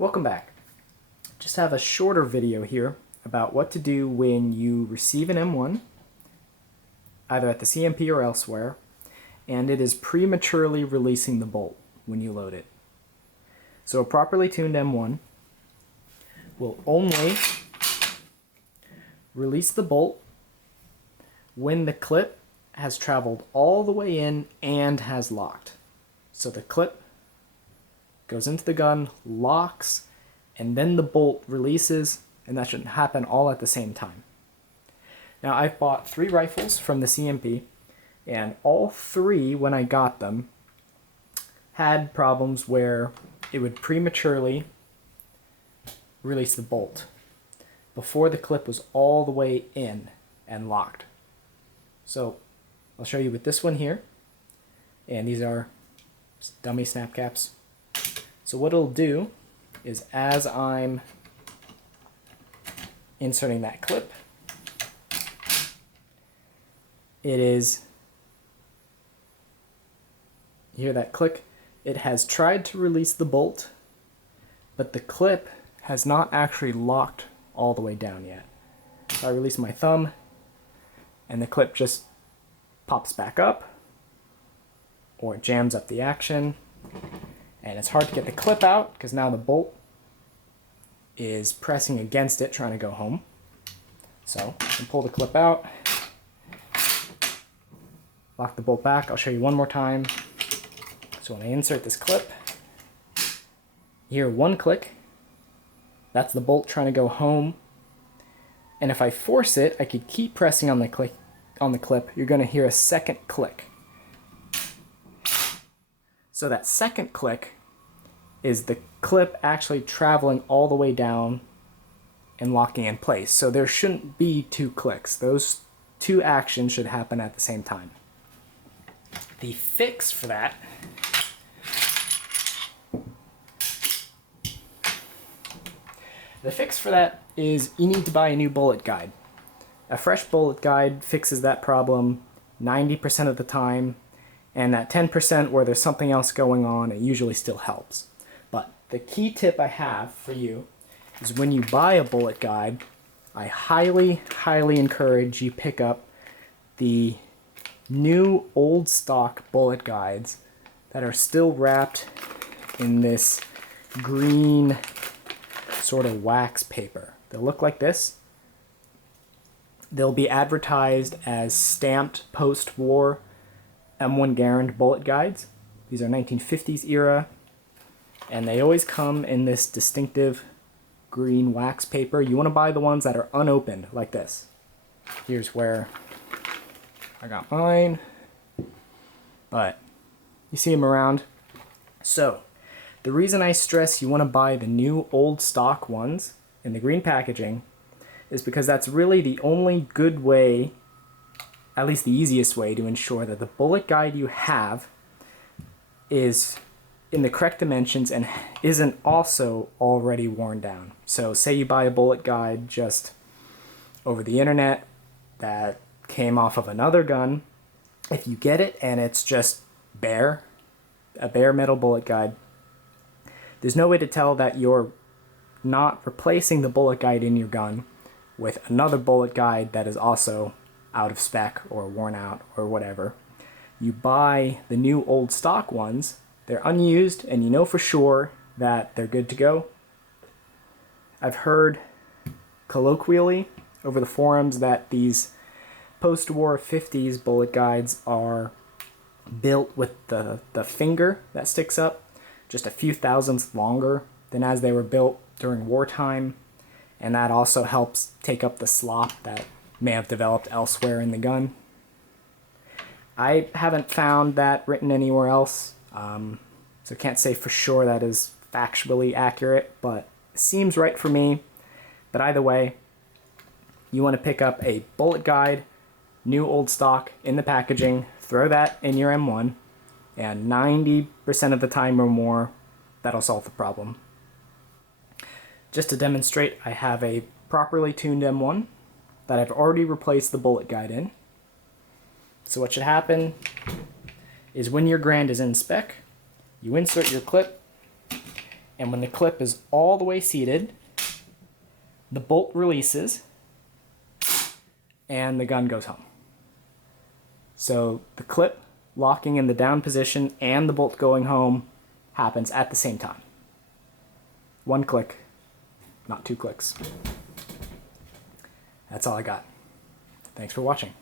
Welcome back. Just have a shorter video here about what to do when you receive an M1, either at the CMP or elsewhere, and it is prematurely releasing the bolt when you load it. So a properly tuned M1 will only release the bolt when the clip has traveled all the way in and has locked. So the clip goes into the gun, locks, and then the bolt releases, and that should happen all at the same time. Now I've bought 3 rifles from the CMP, and all 3, when I got them, had problems where it would prematurely release the bolt before the clip was all the way in and locked. So I'll show you with this one here, and these are dummy snap caps. So what it'll do is, as I'm inserting that clip, you hear that click? It has tried to release the bolt, but the clip has not actually locked all the way down yet. So I release my thumb, and the clip just pops back up, or it jams up the action. And it's hard to get the clip out because now the bolt is pressing against it, trying to go home. So I can pull the clip out, lock the bolt back. I'll show you one more time. So when I insert this clip, you hear one click. That's the bolt trying to go home. And if I force it, I could keep pressing on the clip. You're going to hear a second click. So that second click is the clip actually traveling all the way down and locking in place. So there shouldn't be 2 clicks. Those 2 actions should happen at the same time. The fix for that is you need to buy a new bullet guide. A fresh bullet guide fixes that problem 90% of the time. And that 10% where there's something else going on, it usually still helps. But the key tip I have for you is, when you buy a bullet guide, I highly, highly encourage you pick up the new old stock bullet guides that are still wrapped in this green sort of wax paper. They'll look like this. They'll be advertised as stamped post-war M1 Garand bullet guides. These are 1950s era, and they always come in this distinctive green wax paper. You want to buy the ones that are unopened, like this. Here's where I got mine, but you see them around. So the reason I stress you want to buy the new old stock ones in the green packaging is because that's really the only good way, at least the easiest way, to ensure that the bullet guide you have is in the correct dimensions and isn't also already worn down. So say you buy a bullet guide just over the internet that came off of another gun. If you get it and it's just a bare metal bullet guide, there's no way to tell that you're not replacing the bullet guide in your gun with another bullet guide that is also out of spec or worn out or whatever. You buy the new old stock ones, they're unused, and you know for sure that they're good to go. I've heard colloquially over the forums that these post-war 50s bullet guides are built with the finger that sticks up just a few thousandths longer than as they were built during wartime, and that also helps take up the slop that may have developed elsewhere in the gun. I haven't found that written anywhere else, so can't say for sure that is factually accurate, but it seems right for me. But either way, you want to pick up a bullet guide, new old stock in the packaging, throw that in your M1, and 90% of the time or more, that'll solve the problem. Just to demonstrate, I have a properly tuned M1 that I've already replaced the bullet guide in. So what should happen is, when your Garand is in spec, you insert your clip, And when the clip is all the way seated, the bolt releases and the gun goes home. So the clip locking in the down position and the bolt going home happens at the same time. One click, not two clicks. That's all I got. Thanks for watching.